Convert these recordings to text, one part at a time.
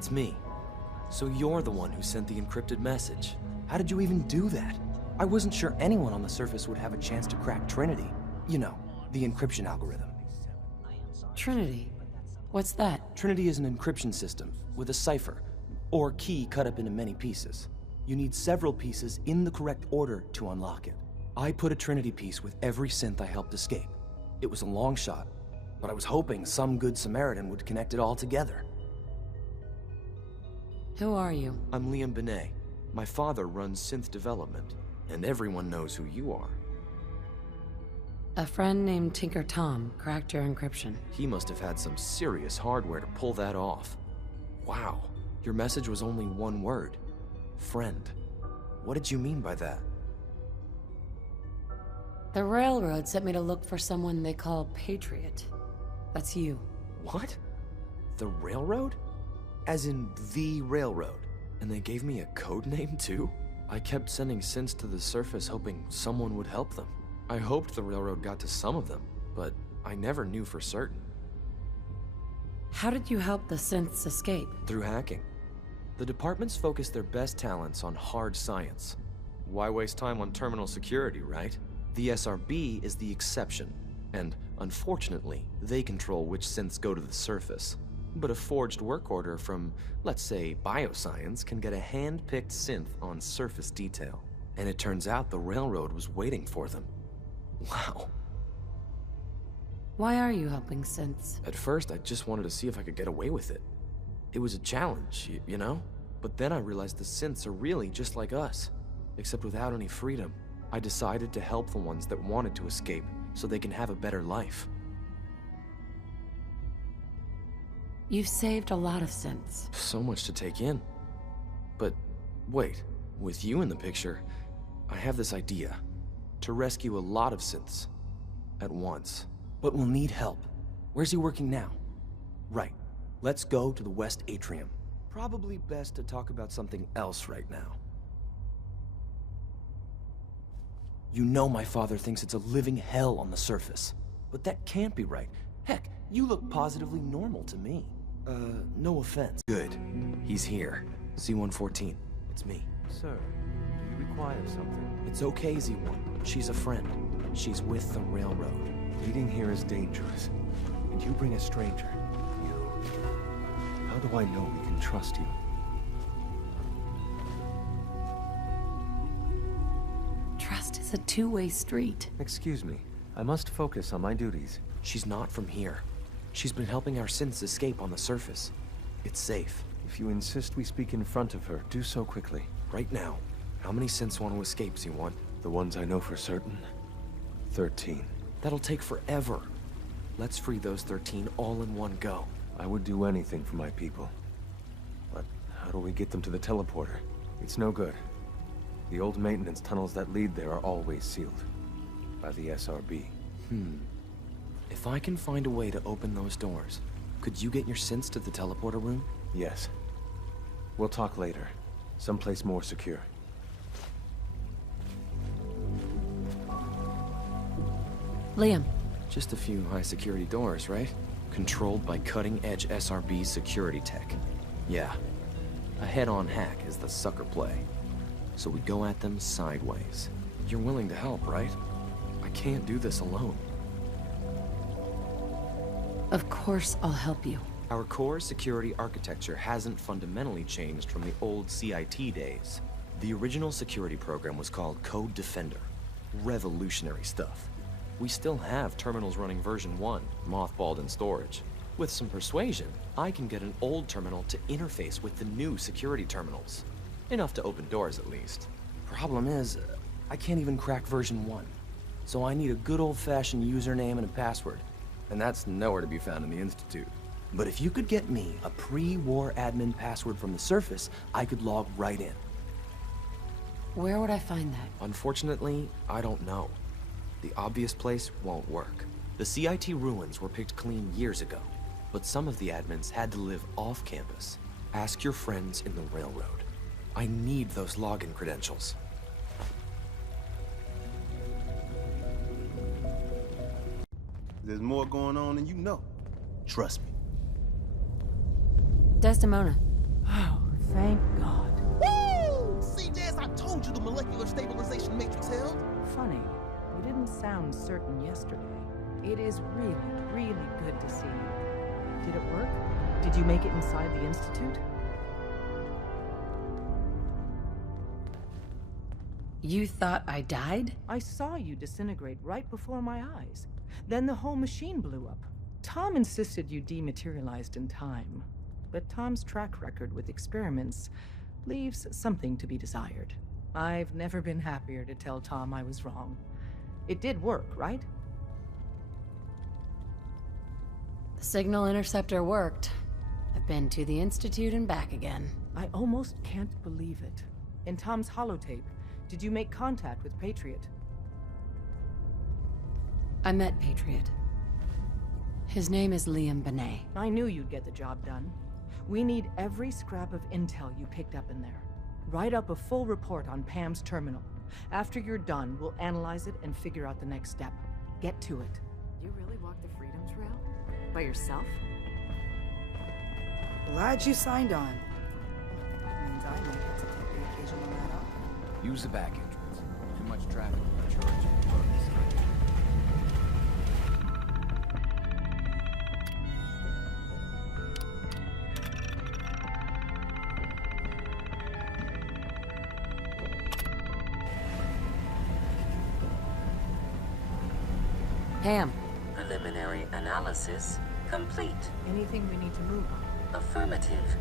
It's me. So you're the one who sent the encrypted message. How did you even do that? I wasn't sure anyone on the surface would have a chance to crack Trinity. You know, the encryption algorithm. Trinity? What's that? Trinity is an encryption system with a cipher, or key cut up into many pieces. You need several pieces in the correct order to unlock it. I put a Trinity piece with every synth I helped escape. It was a long shot, but I was hoping some good Samaritan would connect it all together. Who are you? I'm Liam Benet. My father runs synth development, and everyone knows who you are. A friend named Tinker Tom cracked your encryption. He must have had some serious hardware to pull that off. Wow, your message was only one word. Friend. What did you mean by that? The railroad sent me to look for someone they call PATRIOT. That's you. What? The railroad? As in the railroad? And they gave me a code name too? I kept sending synths to the surface hoping someone would help them. I hoped the railroad got to some of them, but I never knew for certain. How did you help the synths escape? Through hacking. The departments focus their best talents on hard science. Why waste time on terminal security, right? The SRB is the exception, and unfortunately, they control which synths go to the surface. But a forged work order from, let's say, bioscience can get a hand-picked synth on surface detail. And it turns out the railroad was waiting for them. Wow. Why are you helping synths? At first, I just wanted to see if I could get away with it. It was a challenge, you know? But then I realized the synths are really just like us, except without any freedom. I decided to help the ones that wanted to escape so they can have a better life. You've saved a lot of synths. So much to take in. But wait, with you in the picture, I have this idea. To rescue a lot of synths at once. But we'll need help. Where's he working now? Right. Let's go to the West Atrium. Probably best to talk about something else right now. You know my father thinks it's a living hell on the surface. But that can't be right. Heck, you look positively normal to me. No offense. Good. He's here. C-114. It's me. Sir, do you require something? It's okay, Z-1. She's a friend. She's with the railroad. Leading here is dangerous. And you bring a stranger. You. How do I know we can trust you? Trust is a two-way street. Excuse me. I must focus on my duties. She's not from here. She's been helping our synths escape on the surface. It's safe. If you insist we speak in front of her, do so quickly. Right now, how many synths want to escape, Z-1? The ones I know for certain? 13. That'll take forever. Let's free those 13 all in one go. I would do anything for my people. But how do we get them to the teleporter? It's no good. The old maintenance tunnels that lead there are always sealed. By the SRB. If I can find a way to open those doors, could you get your synths to the teleporter room? Yes. We'll talk later. Someplace more secure. Liam. Just a few high-security doors, right? Controlled by cutting-edge SRB security tech. Yeah. A head-on hack is the sucker play. So we go at them sideways. You're willing to help, right? I can't do this alone. Of course I'll help you. Our core security architecture hasn't fundamentally changed from the old CIT days. The original security program was called Code Defender. Revolutionary stuff. We still have terminals running version 1, mothballed in storage. With some persuasion, I can get an old terminal to interface with the new security terminals. Enough to open doors, at least. Problem is, I can't even crack version 1. So I need a good old-fashioned username and a password. And that's nowhere to be found in the Institute. But if you could get me a pre-war admin password from the surface, I could log right in. Where would I find that? Unfortunately, I don't know. The obvious place won't work. The CIT ruins were picked clean years ago, but some of the admins had to live off campus. Ask your friends in the railroad. I need those login credentials. There's more going on than you know. Trust me. Desdemona, Oh, thank God. Woo! See, Jazz, I told you the molecular stabilization matrix held. Funny, you didn't sound certain yesterday. It is really, really good to see you. Did it work? Did you make it inside the Institute? You thought I died? I saw you disintegrate right before my eyes. Then the whole machine blew up. Tom insisted you dematerialized in time. But Tom's track record with experiments leaves something to be desired. I've never been happier to tell Tom I was wrong. It did work, right? The signal interceptor worked. I've been to the Institute and back again. I almost can't believe it. In Tom's holotape, did you make contact with Patriot? I met Patriot. His name is Liam Benet. I knew you'd get the job done. We need every scrap of intel you picked up in there. Write up a full report on Pam's terminal. After you're done, we'll analyze it and figure out the next step. Get to it. You really walked the Freedom Trail? By yourself? Glad you signed on. Means I might get to take the occasional night off. Use the back entrance. Too much traffic in the church. Pam. Preliminary analysis complete. Anything we need to move on? Affirmative.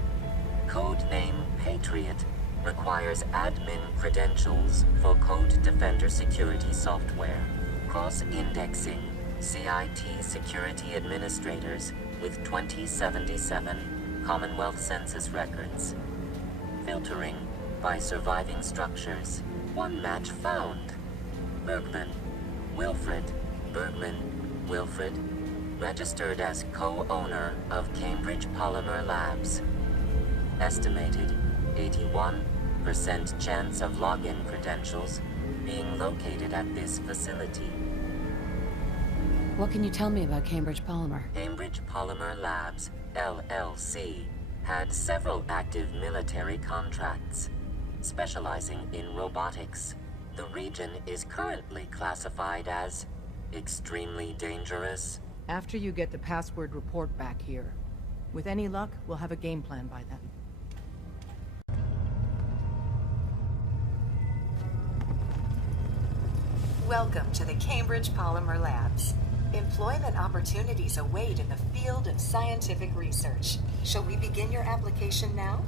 Codename Patriot requires admin credentials for Code Defender security software. Cross-indexing CIT security administrators with 2077 Commonwealth Census records. Filtering by surviving structures. One match found. Bergman. Wilfred. Bergman. Wilfred. Registered as co-owner of Cambridge Polymer Labs. Estimated 81% chance of login credentials being located at this facility. What can you tell me about Cambridge Polymer? Cambridge Polymer Labs, LLC, had several active military contracts, specializing in robotics. The region is currently classified as extremely dangerous. After you get the password report back here. With any luck, we'll have a game plan by then. Welcome to the Cambridge Polymer Labs. Employment opportunities await in the field of scientific research. Shall we begin your application now?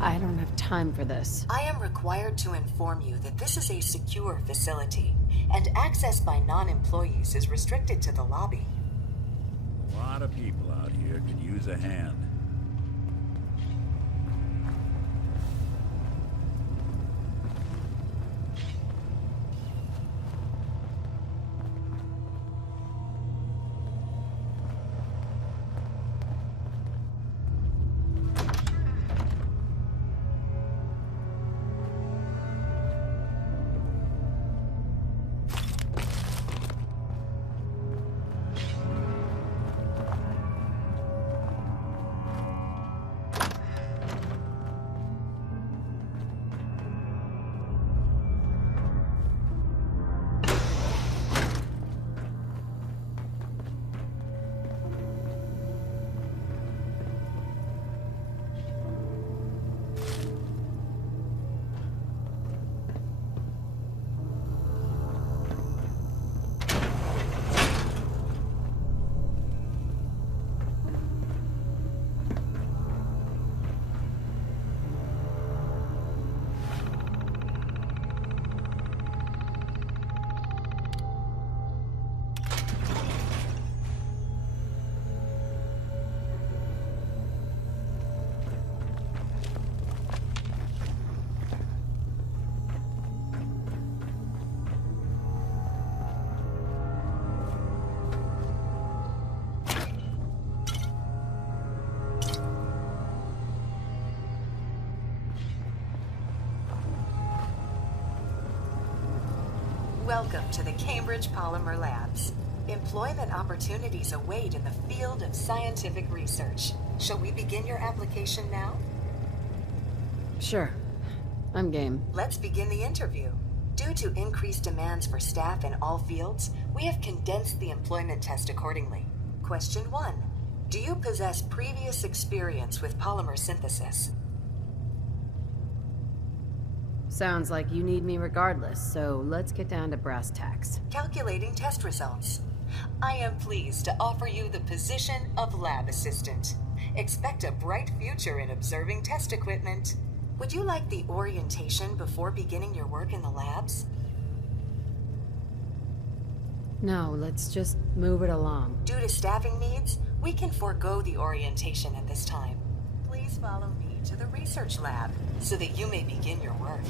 I don't have time for this. I am required to inform you that this is a secure facility, and access by non-employees is restricted to the lobby. A lot of people out here could use a hand. Welcome to the Cambridge Polymer Labs. Employment opportunities await in the field of scientific research. Shall we begin your application now? Sure. I'm game. Let's begin the interview. Due to increased demands for staff in all fields, we have condensed the employment test accordingly. Question 1. Do you possess previous experience with polymer synthesis? Sounds like you need me regardless, so let's get down to brass tacks. Calculating test results. I am pleased to offer you the position of lab assistant. Expect a bright future in observing test equipment. Would you like the orientation before beginning your work in the labs? No, let's just move it along. Due to staffing needs, we can forego the orientation at this time. Please follow me to the research lab so that you may begin your work.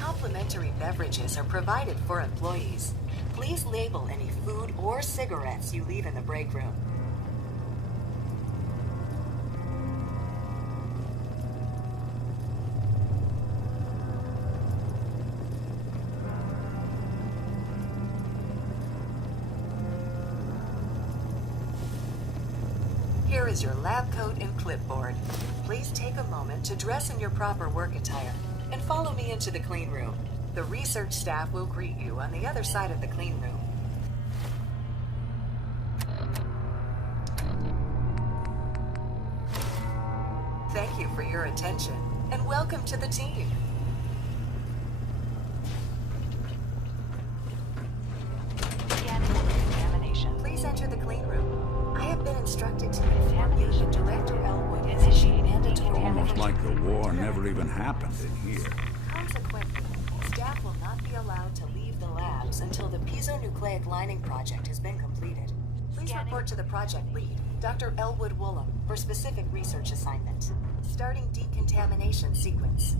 Complimentary beverages are provided for employees. Please label any food or cigarettes you leave in the break room. Here is your lab coat and clipboard. Please take a moment to dress in your proper work attire and follow me into the clean room. The research staff will greet you on the other side of the clean room. Thank you for your attention and welcome to the team. Please enter the clean room. I have been instructed to inform you that Director Elwood has issued mandatory... Almost like the war never even happened in here. Consequently, staff will not be allowed to leave the labs until the piezonucleic lining project has been completed. Please report to the project lead, Dr. Elwood Woolham, for specific research assignment. Starting decontamination sequence.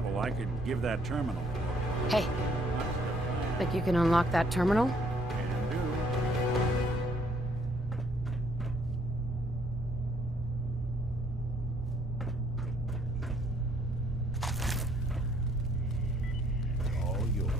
trouble, I could give that terminal. Hey, think you can unlock that terminal? Can do. It's all yours.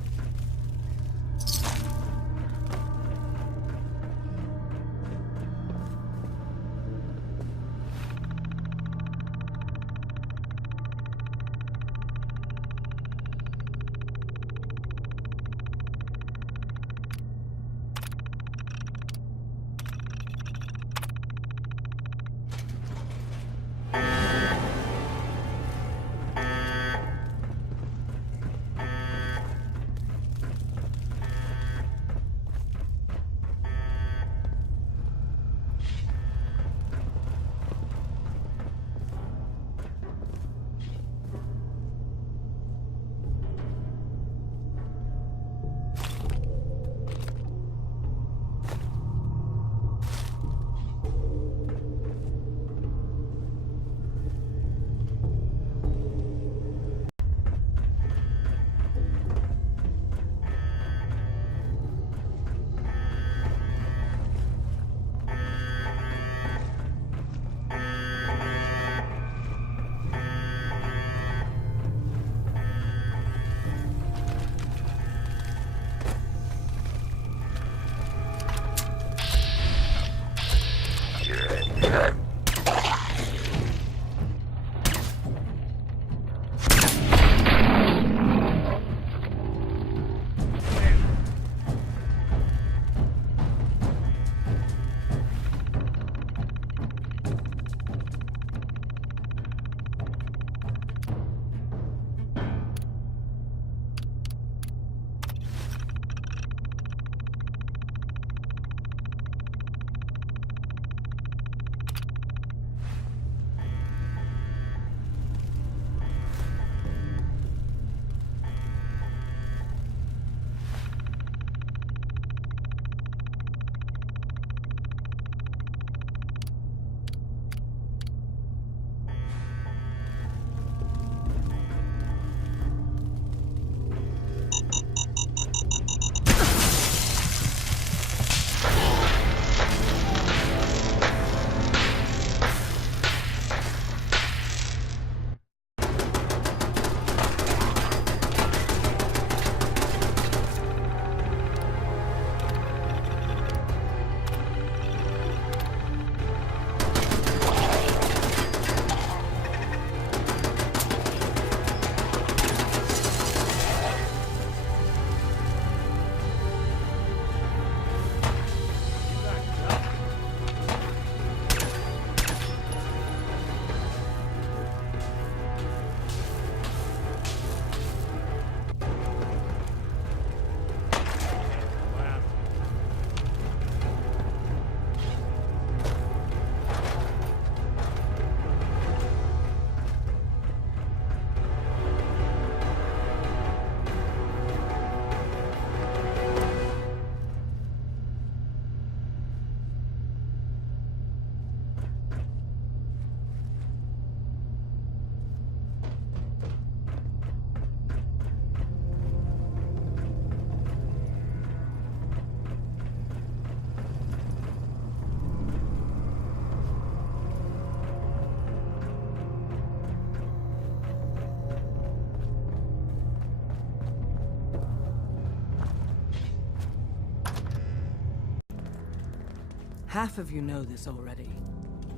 Half of you know this already,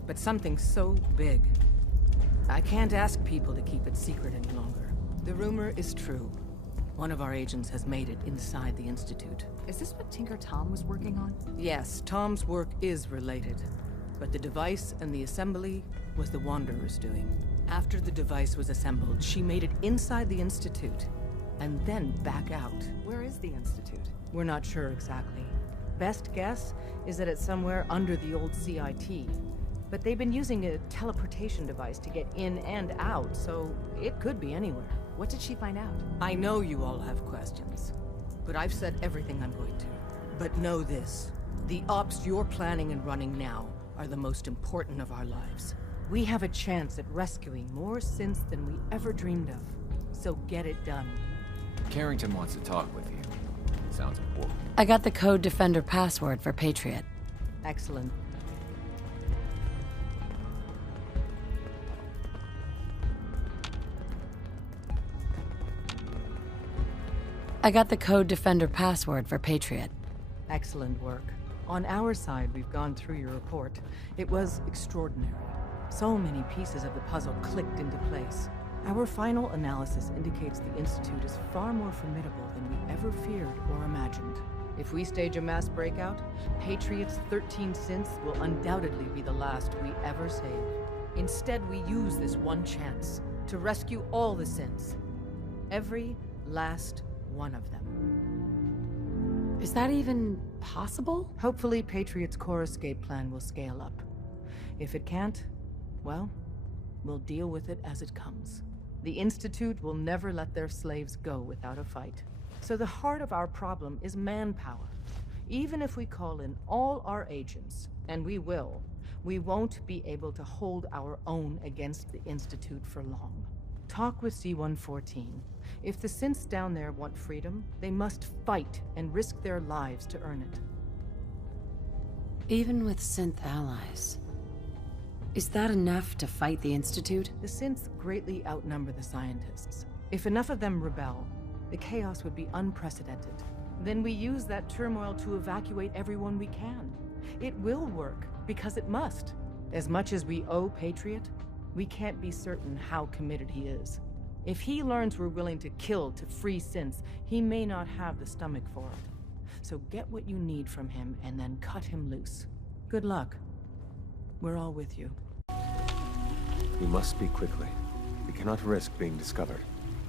but something so big, I can't ask people to keep it secret any longer. The rumor is true. One of our agents has made it inside the Institute. Is this what Tinker Tom was working on? Yes, Tom's work is related, but the device and the assembly was the Wanderer's doing. After the device was assembled, she made it inside the Institute, and then back out. Where is the Institute? We're not sure exactly. Best guess is that it's somewhere under the old CIT. But they've been using a teleportation device to get in and out, so it could be anywhere. What did she find out? I know you all have questions, but I've said everything I'm going to. But know this, the ops you're planning and running now are the most important of our lives. We have a chance at rescuing more synths than we ever dreamed of. So get it done. Carrington wants to talk with you. Sounds important. I got the Code Defender password for Patriot. Excellent. I got the Code Defender password for Patriot. Excellent work. On our side, we've gone through your report. It was extraordinary. So many pieces of the puzzle clicked into place. Our final analysis indicates the Institute is far more formidable than we ever feared or imagined. If we stage a mass breakout, Patriot's 13 synths will undoubtedly be the last we ever save. Instead, we use this one chance to rescue all the synths. Every last one of them. Is that even possible? Hopefully, Patriot's core escape plan will scale up. If it can't, well, we'll deal with it as it comes. The Institute will never let their slaves go without a fight. So the heart of our problem is manpower. Even if we call in all our agents, and we will, we won't be able to hold our own against the Institute for long. Talk with C-114. If the synths down there want freedom, they must fight and risk their lives to earn it. Even with synth allies, is that enough to fight the Institute? The synths greatly outnumber the scientists. If enough of them rebel, the chaos would be unprecedented. Then we use that turmoil to evacuate everyone we can. It will work, because it must. As much as we owe Patriot, we can't be certain how committed he is. If he learns we're willing to kill to free synths, he may not have the stomach for it. So get what you need from him and then cut him loose. Good luck. We're all with you. We must speak quickly. We cannot risk being discovered.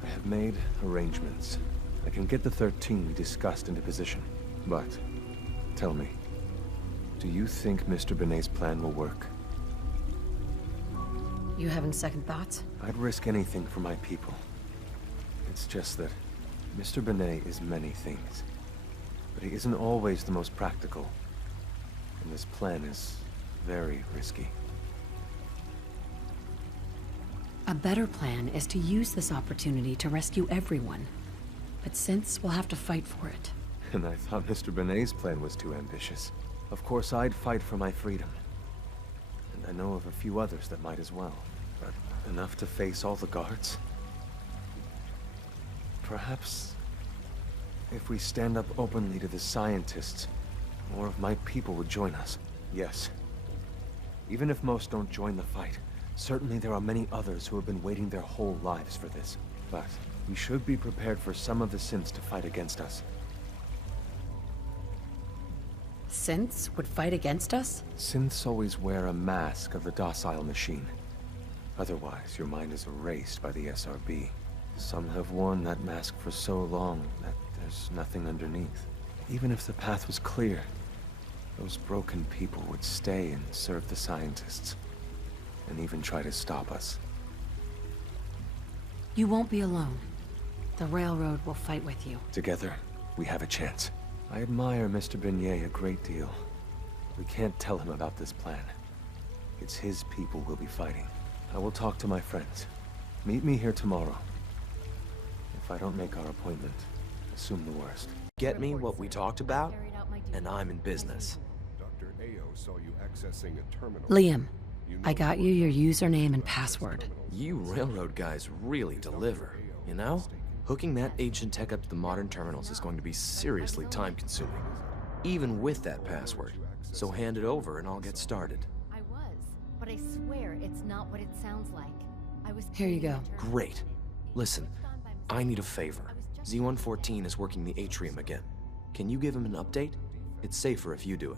I have made arrangements. I can get the 13 we discussed into position. But, tell me, do you think Mr. Benet's plan will work? You having second thoughts? I'd risk anything for my people. It's just that Mr. Benet is many things, but he isn't always the most practical. And this plan is very risky. A better plan is to use this opportunity to rescue everyone. But synths will have to fight for it. And I thought Mr. Benet's plan was too ambitious. Of course, I'd fight for my freedom. And I know of a few others that might as well. But enough to face all the guards? Perhaps if we stand up openly to the scientists, more of my people would join us. Yes. Even if most don't join the fight, certainly there are many others who have been waiting their whole lives for this. But we should be prepared for some of the synths to fight against us. Synths would fight against us? Synths always wear a mask of the docile machine. Otherwise, your mind is erased by the SRB. Some have worn that mask for so long that there's nothing underneath. Even if the path was clear, those broken people would stay and serve the scientists. And even try to stop us. You won't be alone. The Railroad will fight with you. Together, we have a chance. I admire Mr. Benet a great deal. We can't tell him about this plan. It's his people we'll be fighting. I will talk to my friends. Meet me here tomorrow. If I don't make our appointment, assume the worst. Get me what we talked about, and I'm in business. Dr. Ayo saw you accessing a terminal. Liam, I got you your username and password. You railroad guys really deliver, you know? Hooking that ancient tech up to the modern terminals is going to be seriously time-consuming, even with that password. So hand it over and I'll get started. I was, but I swear it's not what it sounds like. Here you go. Great. Listen, I need a favor. Z-114 is working the atrium again. Can you give him an update? It's safer if you do it.